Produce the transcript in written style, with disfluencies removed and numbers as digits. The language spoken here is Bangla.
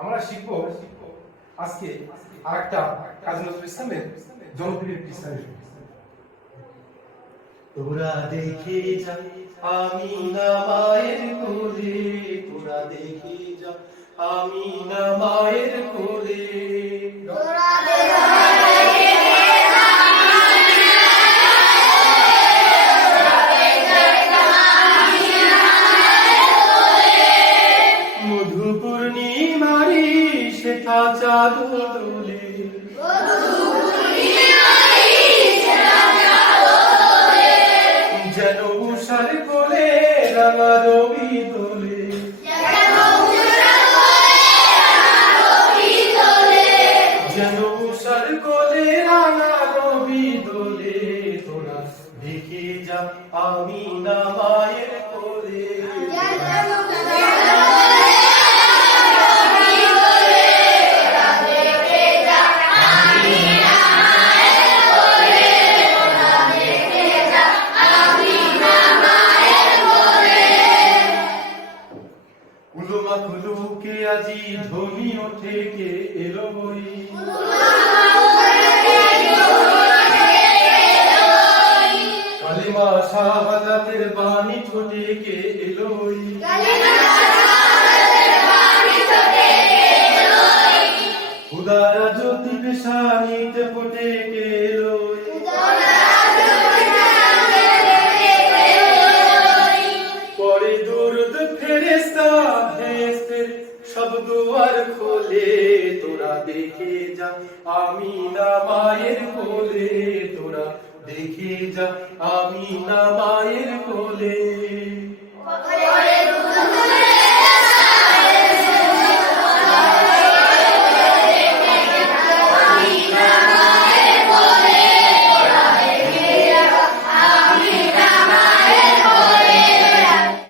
আমরা শিখবো আজকে আরেকটা কাজী নজরুল ইসলামের জনপ্রিয় একটি ইসলামী গান। তোরা দেখে যা আমিনা মায়ের কোলে, তোরা দেখে যা আমিনা মায়ের কোলে, তোরা দেখে মধু পূর্ণিমারি শেখা চাঁদ তোলে, যেন উষার কোলে রাঙা রবি তোলে, যেন উষার কোলে রাঙা রবি তোলে। তোরা দেখে যা আমিনা মায়ের কোলে, উলুমা খুলুকে আজি ধ্বনি ওঠে কে এলো বই, কালিমা শাহাদাতের বাণী ঠোঁটে কে এলো বই, খুদারা জ্যোতি পেশানিতে ফোটে কে এলো বই, পরে দুরুদ ফেরেশতা ভেস্তের সব দুয়ার খোলে। তোরা দেখে যা আমিনা মায়ের কোলে, তোরা দেখে যা আমিনা মায়ের কোলে।